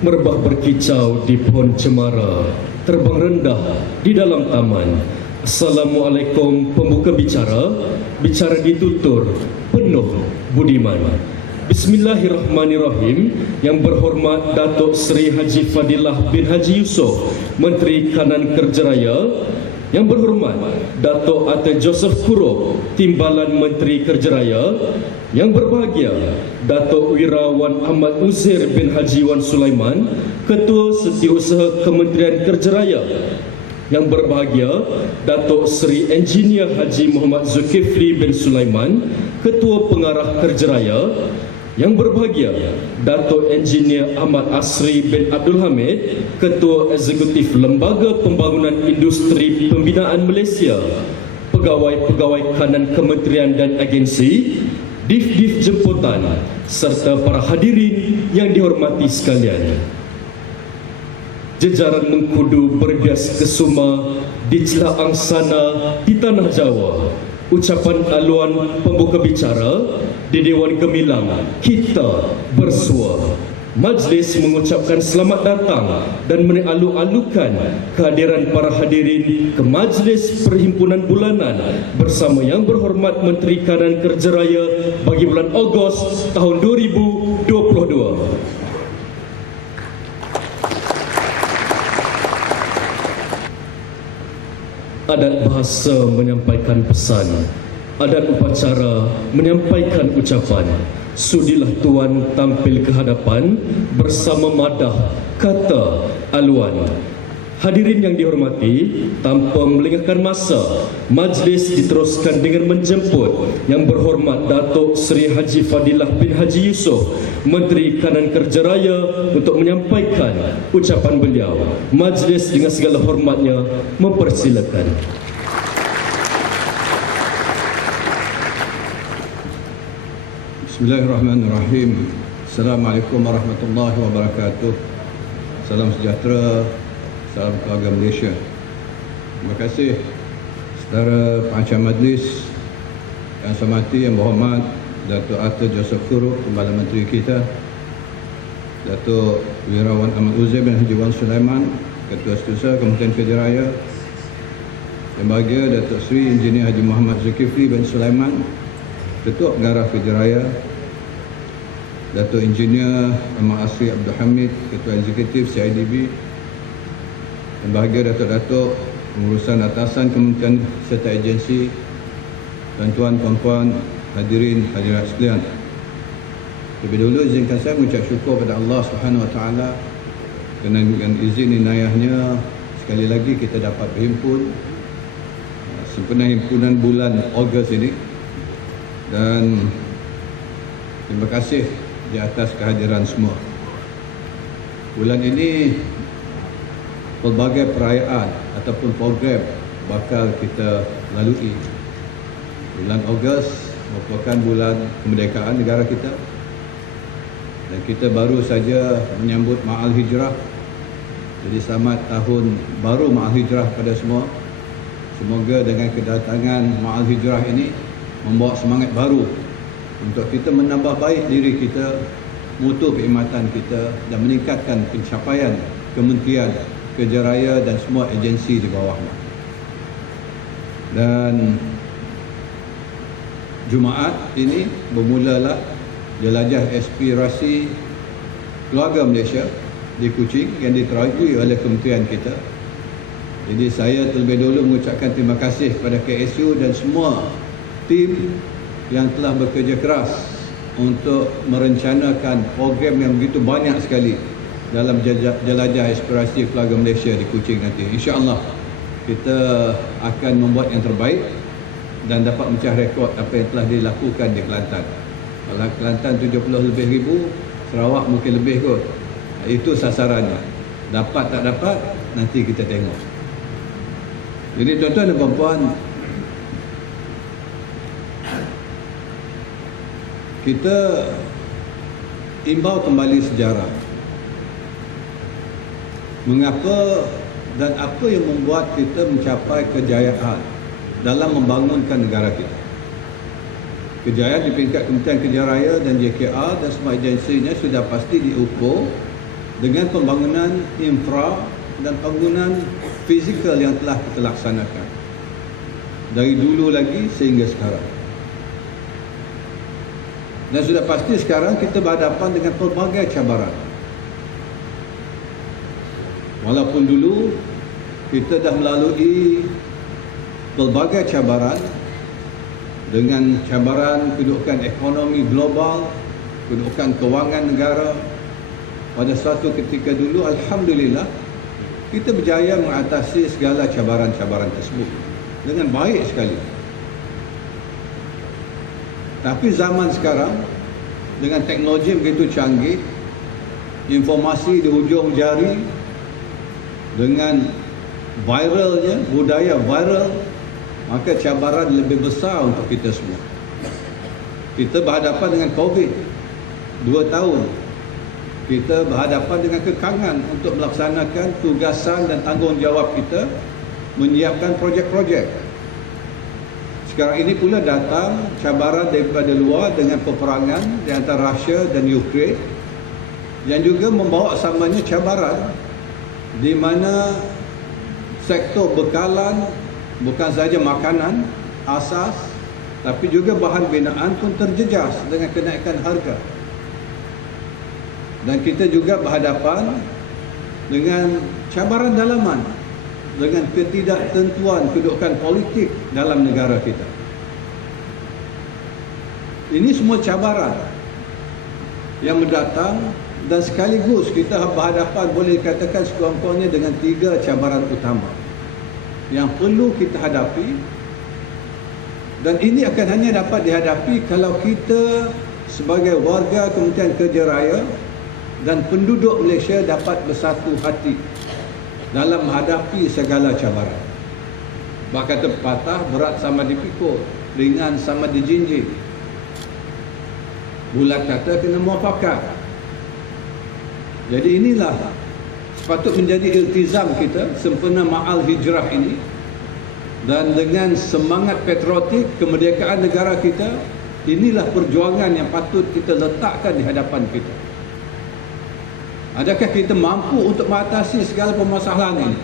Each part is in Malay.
merebah berkicau di pohon cemara, terbang rendah di dalam taman. Assalamualaikum pembuka bicara, bicara ditutur penuh budiman. Bismillahirrahmanirrahim. Yang berhormat Datuk Seri Haji Fadilah bin Haji Yusof, Menteri Kanan Kerja Raya. Yang berhormat Datuk Ate Joseph Kurup, Timbalan Menteri Kerja Raya. Yang berbahagia Datuk Wirawan Ahmad Uzair bin Haji Wan Sulaiman, Ketua Setiausaha Kementerian Kerja Raya. Yang berbahagia Datuk Seri Engineer Haji Muhammad Zulkifli bin Sulaiman, Ketua Pengarah Kerja Raya. Yang berbahagia Datuk Engineer Ahmad Asri bin Abdul Hamid, Ketua Eksekutif Lembaga Pembangunan Industri Pembinaan Malaysia, pegawai-pegawai kanan kementerian dan agensi, div-div jemputan, serta para hadirin yang dihormati sekalian. Jejaran mengkudu bergas kesuma di celah angsana di tanah Jawa. Ucapan aluan pembuka bicara di Dewan Gemilang kita bersua. Majlis mengucapkan selamat datang dan mengalu-alukan kehadiran para hadirin ke Majlis Perhimpunan Bulanan bersama Yang Berhormat Menteri Kanan Kerja Raya bagi bulan Ogos tahun 2022. Adat bahasa menyampaikan pesan, adat upacara menyampaikan ucapan. Sudilah Tuan tampil ke hadapan bersama madah kata aluan. Hadirin yang dihormati, tanpa melengahkan masa, majlis diteruskan dengan menjemput Yang Berhormat Datuk Seri Haji Fadilah bin Haji Yusof, Menteri Kanan Kerja Raya, untuk menyampaikan ucapan beliau. Majlis dengan segala hormatnya mempersilakan. Bismillahirrahmanirrahim. Assalamualaikum warahmatullahi wabarakatuh. Salam sejahtera, salam keluarga Malaysia. Terima kasih saudara pengacara majlis yang saya hormati, Yang Berhormat Datuk Ate Joseph Kurup, Timbalan Menteri kita, Datuk Wirawan Ahmad Uzair bin Haji Wan Sulaiman, Ketua Setiausaha Kementerian Kerja Raya. Yang bahagia Datuk Seri Engineer Haji Muhammad Zulkifli bin Sulaiman, Ketua Pengarah Kerja Raya. Datuk Engineer Ahmad Asri Abdul Hamid, Ketua Eksekutif CIDB. Yang bahagia Datuk-Datuk Pengurusan Atasan Kementerian serta agensi, tuan-tuan, puan-puan, hadirin hadirat sekalian. Lebih dulu izinkan saya mengucap syukur kepada Allah Subhanahu Wa Taala kerana dengan izin inayahnya sekali lagi kita dapat berhimpun sempena himpunan bulan Ogos ini, dan terima kasih di atas kehadiran semua. Bulan ini pelbagai perayaan ataupun program bakal kita lalui. Bulan Ogos merupakan bulan kemerdekaan negara kita, dan kita baru saja menyambut Ma'al Hijrah. Jadi selamat tahun baru Ma'al Hijrah pada semua. Semoga dengan kedatangan Ma'al Hijrah ini membawa semangat baru untuk kita menambah baik diri kita, mutu perkhidmatan kita, dan meningkatkan pencapaian Kementerian Kerja Raya dan semua agensi di bawahnya. Dan Jumaat ini bermulalah jelajah aspirasi keluarga Malaysia di Kuching yang diterajui oleh kementerian kita. Jadi saya terlebih dahulu mengucapkan terima kasih kepada KSU dan semua tim yang telah bekerja keras untuk merencanakan program yang begitu banyak sekali dalam jelajah aspirasi keluarga Malaysia di Kuching nanti. InsyaAllah kita akan membuat yang terbaik dan dapat mencah rekod apa yang telah dilakukan di Kelantan. Kalau Kelantan 70 lebih ribu, Sarawak mungkin lebih kot. Itu sasarannya. Dapat tak dapat, nanti kita tengok. Jadi tuan-tuan dan puan-puan, kita imbau kembali sejarah. Mengapa dan apa yang membuat kita mencapai kejayaan dalam membangunkan negara kita. Kejayaan di peringkat Kementerian Kerja Raya dan JKR dan semua agensinya sudah pasti diukur dengan pembangunan infra dan pembangunan fizikal yang telah kita laksanakan dari dulu lagi sehingga sekarang. Dan sudah pasti sekarang kita berhadapan dengan pelbagai cabaran. Walaupun dulu kita dah melalui pelbagai cabaran, dengan cabaran kedudukan ekonomi global, kedudukan kewangan negara. Pada suatu ketika dulu, alhamdulillah, kita berjaya mengatasi segala cabaran-cabaran tersebut dengan baik sekali. Tapi zaman sekarang, dengan teknologi begitu canggih, informasi di hujung jari, dengan viralnya, budaya viral, maka cabaran lebih besar untuk kita semua. Kita berhadapan dengan COVID 2 tahun. Kita berhadapan dengan kekangan untuk melaksanakan tugasan dan tanggungjawab kita menyiapkan projek-projek. Sekarang ini pula datang cabaran daripada luar dengan peperangan di antara Rusia dan Ukraine yang juga membawa samanya cabaran di mana sektor bekalan, bukan sahaja makanan asas, tapi juga bahan binaan pun terjejas dengan kenaikan harga. Dan kita juga berhadapan dengan cabaran dalaman, dengan ketidaktentuan kedudukan politik dalam negara kita. Ini semua cabaran yang mendatang, dan sekaligus kita berhadapan, boleh dikatakan sekurang-kurangnya, dengan 3 cabaran utama yang perlu kita hadapi. Dan ini akan hanya dapat dihadapi kalau kita sebagai warga Kementerian Kerja Raya dan penduduk Malaysia dapat bersatu hati dalam menghadapi segala cabaran. Bak kata pepatah, berat sama dipikul, ringan sama dijinjing. Bulat kata kena muafakat. Jadi inilah sepatut menjadi iltizam kita sempena Ma'al Hijrah ini. Dan dengan semangat patriotik kemerdekaan negara kita, inilah perjuangan yang patut kita letakkan di hadapan kita. Adakah kita mampu untuk mengatasi segala permasalahan ini?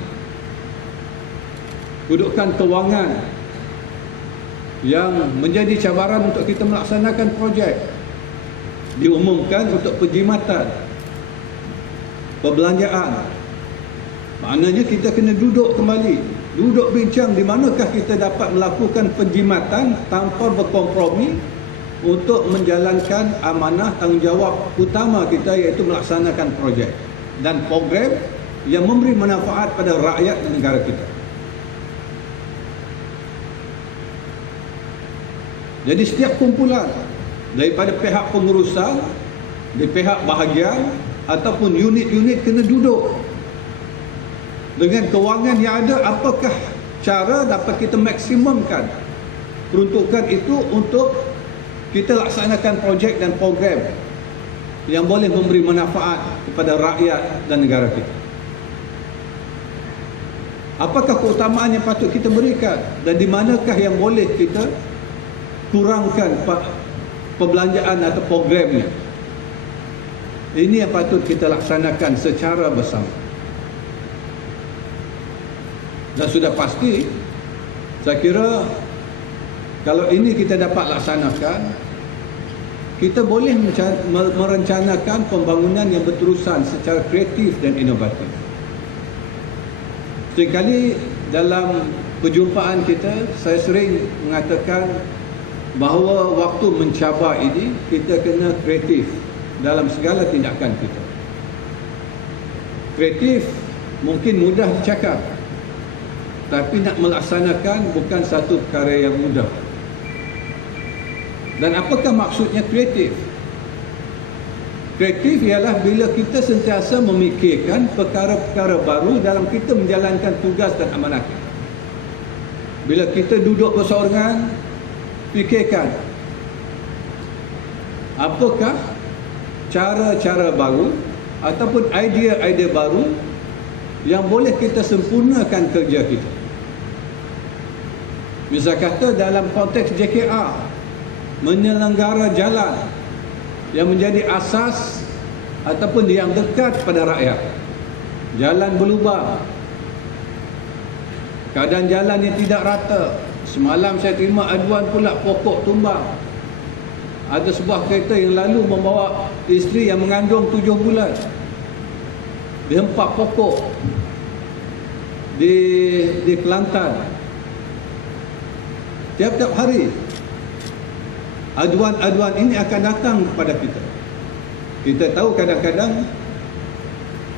Kedudukan kewangan yang menjadi cabaran untuk kita melaksanakan projek, diumumkan untuk penjimatan perbelanjaan. Maknanya kita kena duduk kembali, duduk bincang di manakah kita dapat melakukan penjimatan tanpa berkompromi untuk menjalankan amanah tanggungjawab utama kita, iaitu melaksanakan projek dan program yang memberi manfaat pada rakyat dan negara kita. Jadi setiap kumpulan daripada pihak pengurusan, dari pihak bahagian ataupun unit-unit kena duduk dengan kewangan yang ada, apakah cara dapat kita maksimumkan peruntukan itu untuk kita laksanakan projek dan program yang boleh memberi manfaat kepada rakyat dan negara kita. Apakah keutamaan yang patut kita berikan dan di manakah yang boleh kita kurangkan perbelanjaan atau programnya. Ini yang patut kita laksanakan secara bersama. Dan sudah pasti, saya kira kalau ini kita dapat laksanakan, kita boleh merencanakan pembangunan yang berterusan secara kreatif dan inovatif. Seringkali dalam perjumpaan kita, saya sering mengatakan bahawa waktu mencabar ini, kita kena kreatif dalam segala tindakan kita. Kreatif mungkin mudah dicakap, tapi nak melaksanakan bukan satu perkara yang mudah. Dan apakah maksudnya kreatif? Kreatif ialah bila kita sentiasa memikirkan perkara-perkara baru dalam kita menjalankan tugas dan amanah kita. Bila kita duduk berseorangan, fikirkan apakah cara-cara baru ataupun idea-idea baru yang boleh kita sempurnakan kerja kita. Misal kata dalam konteks JKR, menyelenggara jalan yang menjadi asas ataupun yang dekat pada rakyat. Jalan berlubang, keadaan jalan yang tidak rata. Semalam saya terima aduan pula pokok tumbang. Ada sebuah kereta yang lalu membawa isteri yang mengandung 7 bulan. Dihempak pokok di Kelantan. Tiap-tiap hari aduan-aduan ini akan datang kepada kita. Kita tahu kadang-kadang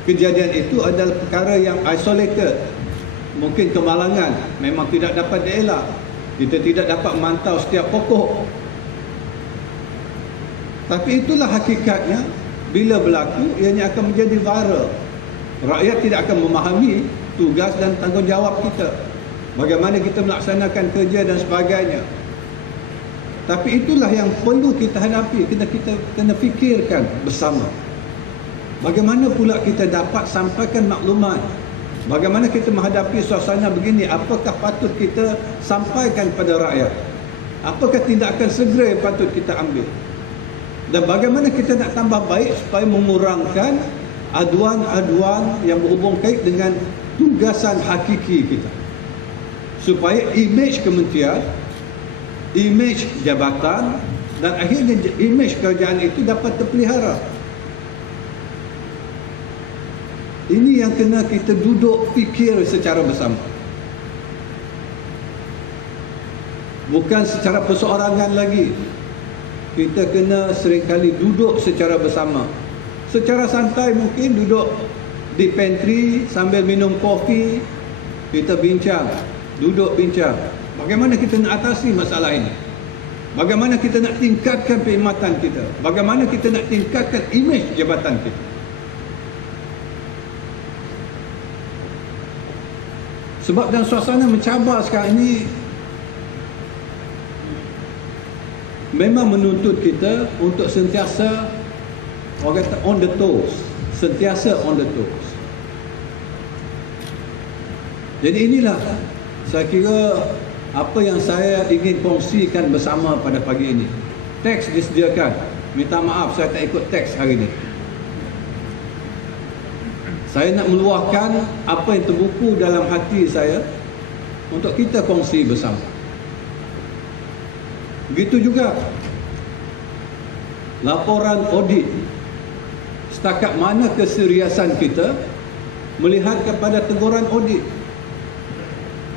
kejadian itu adalah perkara yang isolated. Mungkin kemalangan, memang tidak dapat dielak. Kita tidak dapat memantau setiap pokok. Tapi itulah hakikatnya. Bila berlaku, ianya akan menjadi viral. Rakyat tidak akan memahami tugas dan tanggungjawab kita, bagaimana kita melaksanakan kerja dan sebagainya. Tapi itulah yang perlu kita hadapi. Kita kena fikirkan bersama. Bagaimana pula kita dapat sampaikan maklumat? Bagaimana kita menghadapi suasana begini? Apakah patut kita sampaikan kepada rakyat? Apakah tindakan segera yang patut kita ambil? Dan bagaimana kita nak tambah baik supaya mengurangkan aduan-aduan yang berhubung kait dengan tugasan hakiki kita, supaya imej kementerian, imej jabatan dan akhirnya imej kerajaan itu dapat terpelihara. Ini yang kena kita duduk fikir secara bersama, bukan secara perseorangan lagi. Kita kena seringkali duduk secara bersama, secara santai, mungkin duduk di pantry sambil minum kopi, kita bincang, duduk bincang. Bagaimana kita nak atasi masalah ini? Bagaimana kita nak tingkatkan perkhidmatan kita? Bagaimana kita nak tingkatkan imej jabatan kita? Sebab dalam suasana mencabar sekarang ini, memang menuntut kita untuk sentiasa, orang kata on the toes, sentiasa on the toes. Jadi inilah saya kira apa yang saya ingin kongsikan bersama pada pagi ini. Teks disediakan. Minta maaf saya tak ikut teks hari ini. Saya nak meluahkan apa yang terbuku dalam hati saya untuk kita kongsi bersama. Begitu juga laporan audit. Setakat mana keseriusan kita melihat kepada teguran audit?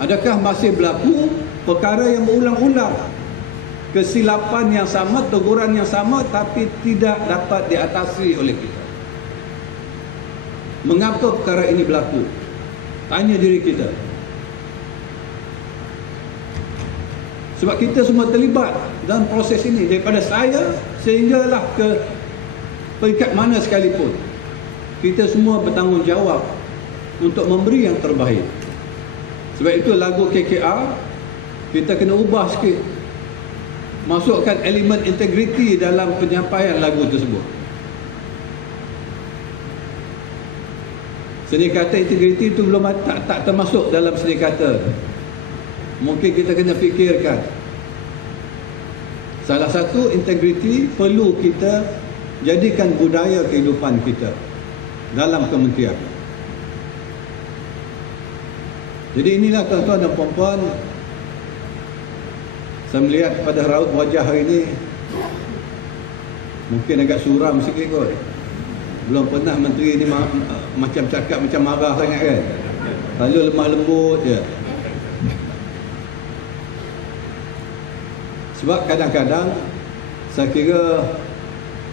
Adakah masih berlaku perkara yang berulang-ulang? Kesilapan yang sama, teguran yang sama tapi tidak dapat diatasi oleh kita. Mengapa perkara ini berlaku? Tanya diri kita. Sebab kita semua terlibat dalam proses ini, daripada saya sehinggalah ke peringkat mana sekalipun. Kita semua bertanggungjawab untuk memberi yang terbaik. Sebab itu lagu KKR kita kena ubah sikit, masukkan elemen integriti dalam penyampaian lagu tersebut. Seni kata integriti itu belum tak termasuk dalam seni kata. Mungkin kita kena fikirkan. Salah satu integriti perlu kita jadikan budaya kehidupan kita dalam kementerian. Jadi inilah tuan-tuan dan puan-puan, saya melihat pada raut wajah hari ini mungkin agak suram sikit kot. Belum pernah menteri ni macam cakap macam marah sangat kan. Lalu lemah lembut je. Sebab kadang-kadang saya kira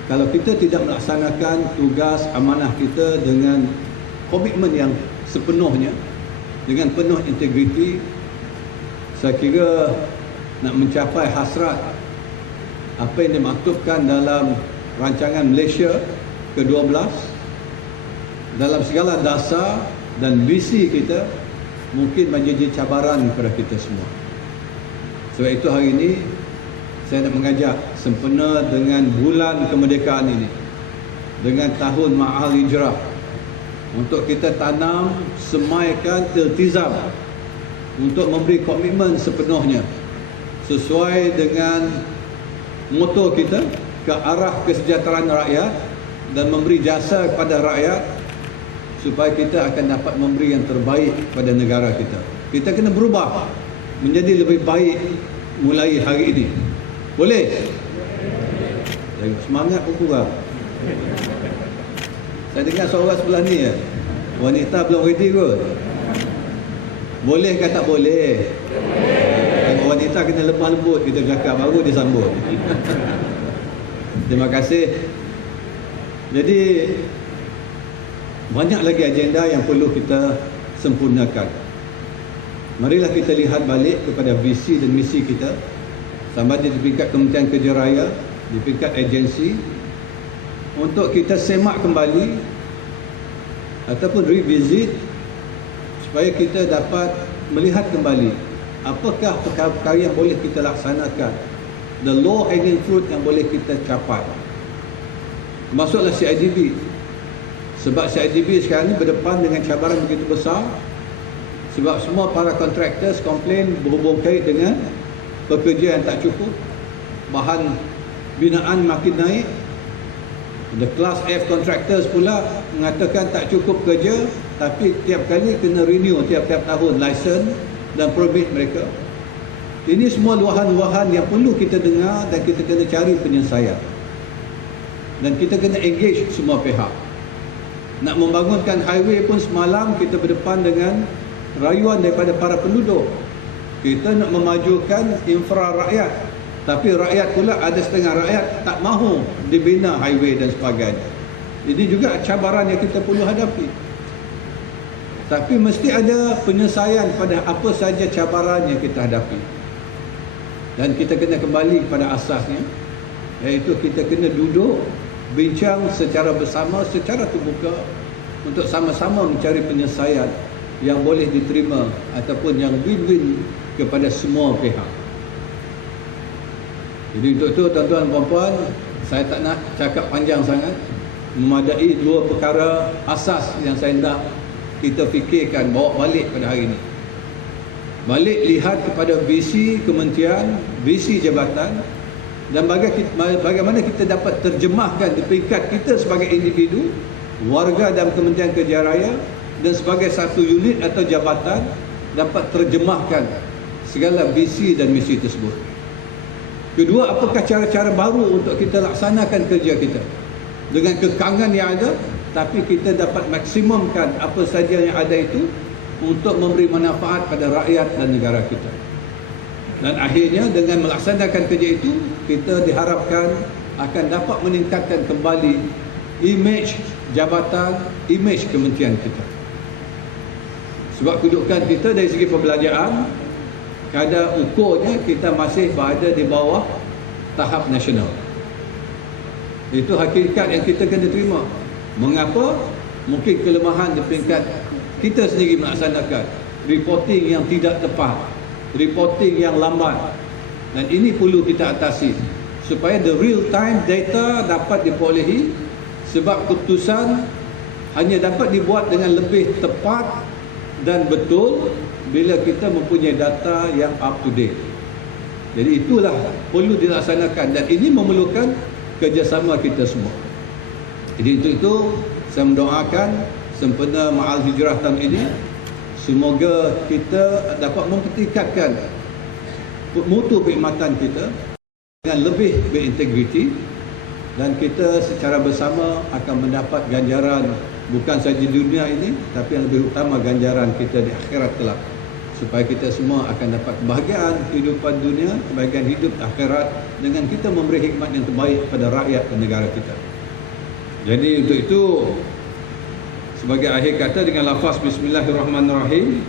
kalau kita tidak melaksanakan tugas amanah kita dengan komitmen yang sepenuhnya, dengan penuh integriti, saya kira nak mencapai hasrat apa yang dimaktubkan dalam rancangan Malaysia ke-12, dalam segala dasar dan visi kita, mungkin menjadi cabaran kepada kita semua. Sebab itu hari ini saya nak mengajak sempena dengan bulan kemerdekaan ini, dengan tahun Ma'al Hijrah, untuk kita tanam, semaikan iltizam untuk memberi komitmen sepenuhnya sesuai dengan moto kita, ke arah kesejahteraan rakyat, dan memberi jasa kepada rakyat supaya kita akan dapat memberi yang terbaik kepada negara kita. Kita kena berubah menjadi lebih baik mulai hari ini. Boleh? Tengok semangat pun kurang. Saya dengar seorang sebelah ni ya. Wanita belum ready kot. Boleh ke tak boleh? Tengok wanita kena lemah lembut kita cakap baru dia sambut. Terima kasih. Jadi banyak lagi agenda yang perlu kita sempurnakan. Marilah kita lihat balik kepada visi dan misi kita, sama ada di peringkat Kementerian Kerja Raya, di peringkat agensi, untuk kita semak kembali ataupun revisit supaya kita dapat melihat kembali apakah perkara-perkara yang boleh kita laksanakan, the low hanging fruit yang boleh kita capai. Masuklah CIDB, sebab CIDB sekarang ini berdepan dengan cabaran begitu besar, sebab semua para kontraktor komplain berhubung kait dengan pekerja yang tak cukup, bahan binaan makin naik. The Class F contractors pula mengatakan tak cukup kerja, tapi tiap kali kena renew tiap-tiap tahun license dan permit mereka. Ini semua luahan-luahan yang perlu kita dengar dan kita kena cari penyelesaian. Dan kita kena engage semua pihak. Nak membangunkan highway pun semalam kita berdepan dengan rayuan daripada para penduduk. Kita nak memajukan infra rakyat, tapi rakyat pula ada setengah rakyat tak mahu dibina highway dan sebagainya. Ini juga cabaran yang kita perlu hadapi. Tapi mesti ada penyelesaian pada apa saja cabaran yang kita hadapi. Dan kita kena kembali kepada asasnya, iaitu kita kena duduk bincang secara bersama, secara terbuka, untuk sama-sama mencari penyelesaian yang boleh diterima ataupun yang win-win kepada semua pihak. Jadi untuk itu tuan-tuan dan puan-puan, saya tak nak cakap panjang sangat, memadai dua perkara asas yang saya nak kita fikirkan, bawa balik pada hari ini. Balik lihat kepada visi kementerian, visi jabatan, dan bagaimana kita dapat terjemahkan di peringkat kita sebagai individu, warga dalam Kementerian Kerja Raya, dan sebagai satu unit atau jabatan dapat terjemahkan segala visi dan misi tersebut. Kedua, apakah cara-cara baru untuk kita laksanakan kerja kita dengan kekangan yang ada, tapi kita dapat maksimumkan apa saja yang ada itu untuk memberi manfaat pada rakyat dan negara kita. Dan akhirnya dengan melaksanakan kerja itu, kita diharapkan akan dapat meningkatkan kembali imej jabatan, imej kementerian kita. Sebab kedudukan kita dari segi perbelanjaan, kadar ukurnya kita masih berada di bawah tahap nasional. Itu hakikat yang kita kena terima. Mengapa? Mungkin kelemahan di peringkat kita sendiri melaksanakan reporting yang tidak tepat, reporting yang lambat, dan ini perlu kita atasi supaya the real time data dapat diperolehi, sebab keputusan hanya dapat dibuat dengan lebih tepat dan betul bila kita mempunyai data yang up to date. Jadi itulah perlu dilaksanakan, dan ini memerlukan kerjasama kita semua. Jadi untuk itu saya mendoakan sempena Ma'al Hijrah tahun ini, semoga kita dapat mempertingkatkan mutu perkhidmatan kita dengan lebih berintegriti, dan kita secara bersama akan mendapat ganjaran bukan saja di dunia ini, tapi yang lebih utama ganjaran kita di akhirat kelak, supaya kita semua akan dapat kebahagiaan kehidupan dunia, kebahagiaan hidup akhirat, dengan kita memberi hikmat yang terbaik kepada rakyat dan negara kita. Jadi untuk itu, sebagai akhir kata, dengan lafaz Bismillahirrahmanirrahim,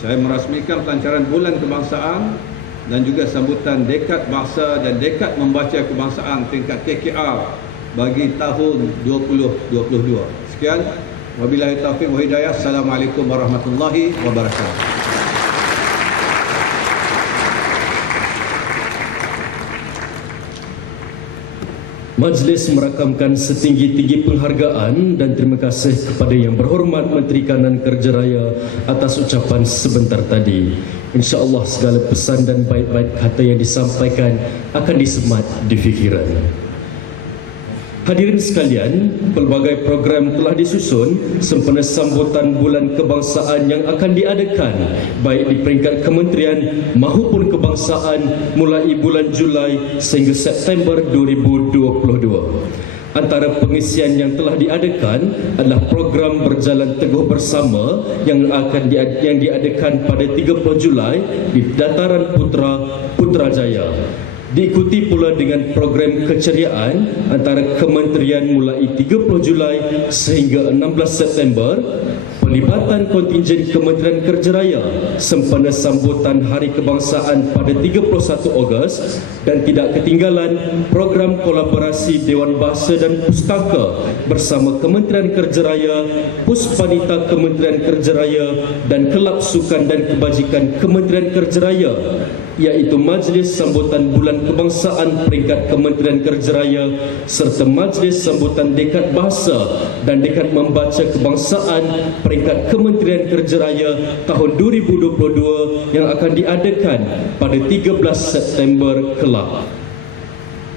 saya merasmikan pelancaran bulan kebangsaan dan juga sambutan dekad bangsa dan dekad membaca kebangsaan tingkat KKR bagi tahun 2022. Sekian, wabillahi taufiq wa hidayah. Assalamualaikum warahmatullahi wabarakatuh. Majlis merakamkan setinggi-tinggi penghargaan dan terima kasih kepada Yang Berhormat Menteri Kanan Kerja Raya atas ucapan sebentar tadi. InsyaAllah segala pesan dan baik-baik kata yang disampaikan akan disemat di fikiran. Hadirin sekalian, pelbagai program telah disusun sempena sambutan Bulan Kebangsaan yang akan diadakan baik di peringkat kementerian maupun kebangsaan mulai bulan Julai sehingga September 2022. Antara pengisian yang telah diadakan adalah program Berjalan Teguh Bersama yang diadakan pada 30 Julai di Dataran Putrajaya. Diikuti pula dengan program keceriaan antara kementerian mulai 30 Julai sehingga 16 September, pelibatan kontingen Kementerian Kerja Raya sempena sambutan Hari Kebangsaan pada 31 Ogos dan tidak ketinggalan program kolaborasi Dewan Bahasa dan Pustaka bersama Kementerian Kerja Raya, Puspanita Kementerian Kerja Raya dan Kelab Sukan dan Kebajikan Kementerian Kerja Raya, iaitu Majlis Sambutan Bulan Kebangsaan peringkat Kementerian Kerja Raya serta Majlis Sambutan Dekad Bahasa dan Dekad Membaca Kebangsaan peringkat Kementerian Kerja Raya tahun 2022 yang akan diadakan pada 13 September kelak.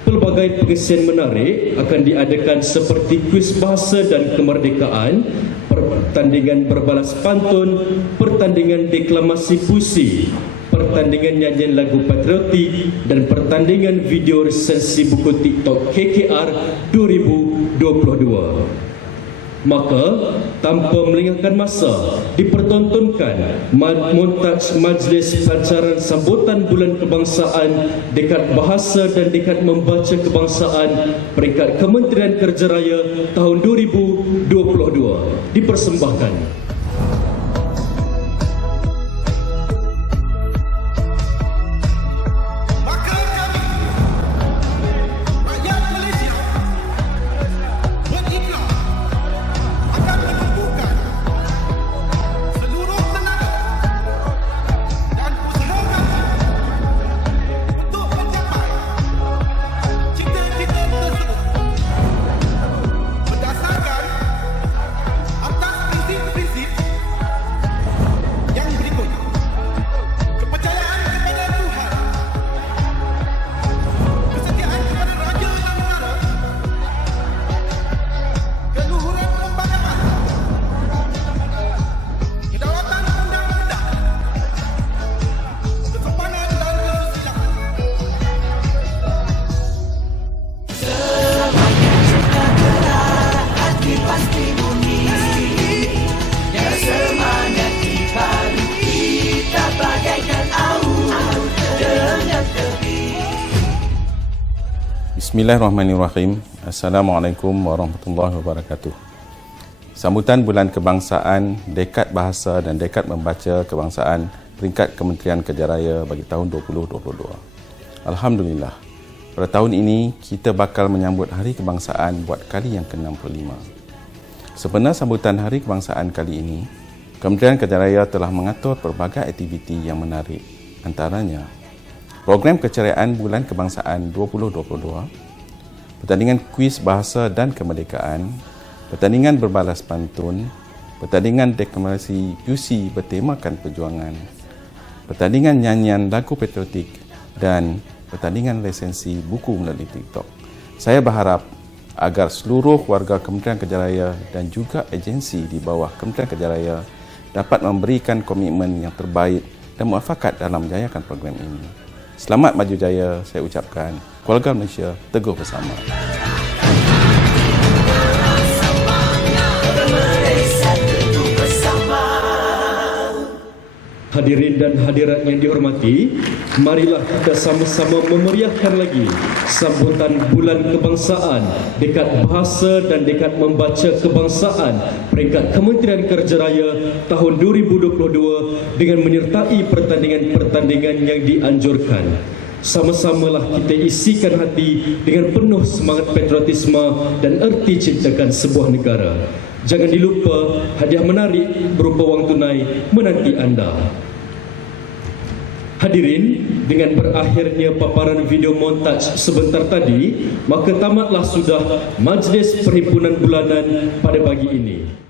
Pelbagai pengisian menarik akan diadakan seperti kuis bahasa dan kemerdekaan, pertandingan berbalas pantun, pertandingan deklamasi puisi, pertandingan nyanyian lagu patriotik dan pertandingan video resensi buku TikTok KKR 2022. Maka, tanpa melengahkan masa, dipertontonkan montaj majlis pelancaran sambutan Bulan Kebangsaan, Dekad Bahasa dan Dekad Membaca Kebangsaan peringkat Kementerian Kerja Raya tahun 2022 dipersembahkan. Bismillahirrahmanirrahim. Assalamualaikum warahmatullahi wabarakatuh. Sambutan Bulan Kebangsaan, Dekad Bahasa dan Dekad Membaca Kebangsaan peringkat Kementerian Kerja Raya bagi tahun 2022. Alhamdulillah, pada tahun ini kita bakal menyambut Hari Kebangsaan buat kali yang ke-65. Sempena sambutan Hari Kebangsaan kali ini, Kementerian Kerja Raya telah mengatur pelbagai aktiviti yang menarik. Antaranya, program keceriaan Bulan Kebangsaan 2022, pertandingan kuis bahasa dan kemerdekaan, pertandingan berbalas pantun, pertandingan deklamasi puisi bertemakan perjuangan, pertandingan nyanyian lagu patriotik dan pertandingan lisensi buku melalui TikTok. Saya berharap agar seluruh warga Kementerian Kerja Raya dan juga agensi di bawah Kementerian Kerja Raya dapat memberikan komitmen yang terbaik dan muafakat dalam menjayakan program ini. Selamat maju jaya, saya ucapkan. Keluarga Malaysia teguh bersama. Hadirin dan hadirat yang dihormati, marilah kita sama-sama memeriahkan lagi sambutan Bulan Kebangsaan, Dekad Bahasa dan Dekad Membaca Kebangsaan peringkat Kementerian Kerja Raya tahun 2022 dengan menyertai pertandingan-pertandingan yang dianjurkan. Sama-samalah kita isikan hati dengan penuh semangat patriotisme dan erti cintakan sebuah negara. Jangan dilupa, hadiah menarik berupa wang tunai menanti anda. Hadirin, dengan berakhirnya paparan video montaj sebentar tadi, maka tamatlah sudah Majlis Perhimpunan Bulanan pada pagi ini.